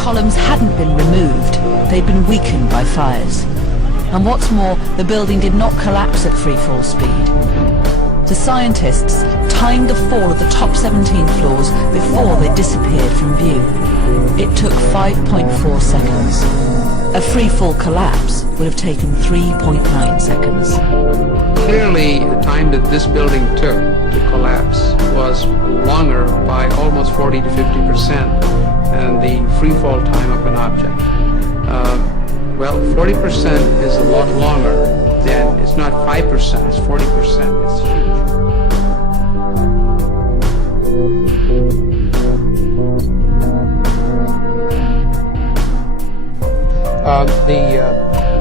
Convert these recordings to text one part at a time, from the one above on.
columns hadn't been removed, they'd been weakened by fires. And what's more, the building did not collapse at free fall speed. The scientists timed the fall of the top 17 floors before they disappeared from view. It took 5.4 seconds. A free fall collapse would have taken 3.9 seconds. Clearly, the time that this building took to collapse was longer by almost 40 to 50% than the free fall time of an object. Well, 40% is a lot longer than, it's not 5%, it's 40%, it's huge.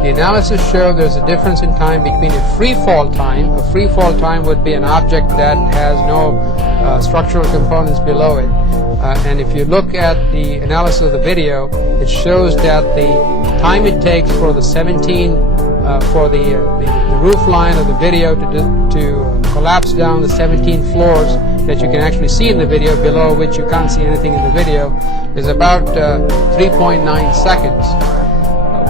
The analysis showed there's a difference in time between a free fall time. A free fall time would be an object that has no structural components below it. And if you look at the analysis of the video, it shows that the time it takes for the 17, for the roof line of the video to collapse down the 17 floors that you can actually see in the video, below which you can't see anything in the video, is about 3.9 seconds.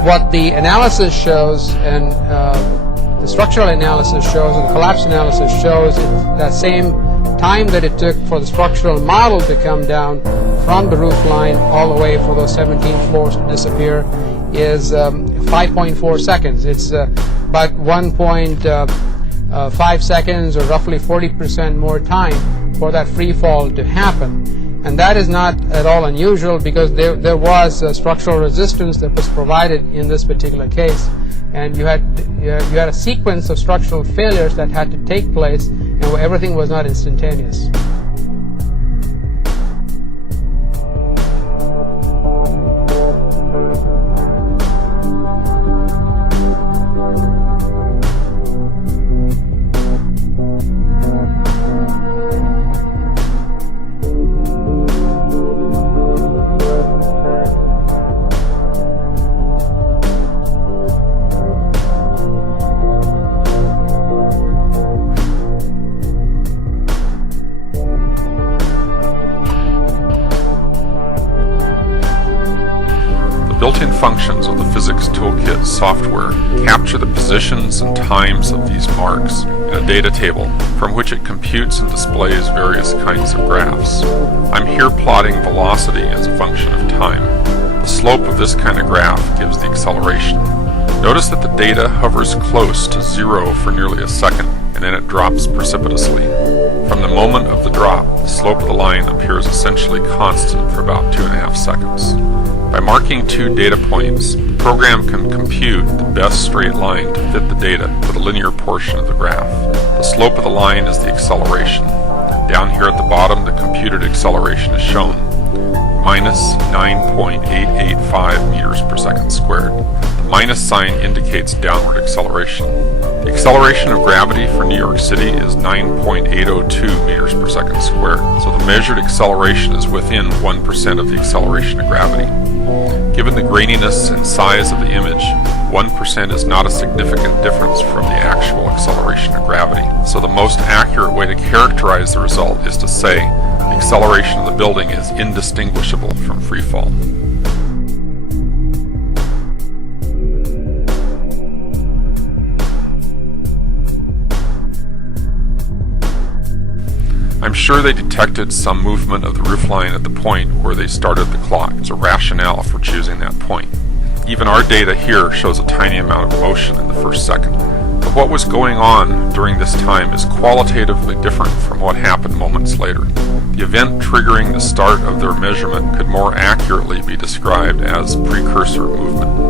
What the analysis shows, and the structural analysis shows, and the collapse analysis shows, that same time that it took for the structural model to come down from the roof line all the way for those 17 floors to disappear is 5.4 seconds. It's about 1.5 seconds, or roughly 40% more time for that free fall to happen. And that is not at all unusual, because there was structural resistance that was provided in this particular case, and you had a sequence of structural failures that had to take place, and where everything was not instantaneous. Built-in functions of the Physics Toolkit software capture the positions and times of these marks in a data table from which it computes and displays various kinds of graphs. I'm here plotting velocity as a function of time. The slope of this kind of graph gives the acceleration. Notice that the data hovers close to 0 for nearly a second, and then it drops precipitously. From the moment of the drop, the slope of the line appears essentially constant for about 2.5 seconds. By marking two data points, the program can compute the best straight line to fit the data for the linear portion of the graph. The slope of the line is the acceleration. Down here at the bottom, the computed acceleration is shown, minus 9.885 meters per second squared. The minus sign indicates downward acceleration. The acceleration of gravity for New York City is 9.802 meters per second squared, so the measured acceleration is within 1% of the acceleration of gravity. Given the graininess and size of the image, 1% is not a significant difference from the actual acceleration of gravity. So the most accurate way to characterize the result is to say the acceleration of the building is indistinguishable from free fall. I'm sure they detected some movement of the roofline at the point where they started the clock. There's a rationale for choosing that point. Even our data here shows a tiny amount of motion in the first second. But what was going on during this time is qualitatively different from what happened moments later. The event triggering the start of their measurement could more accurately be described as precursor movement.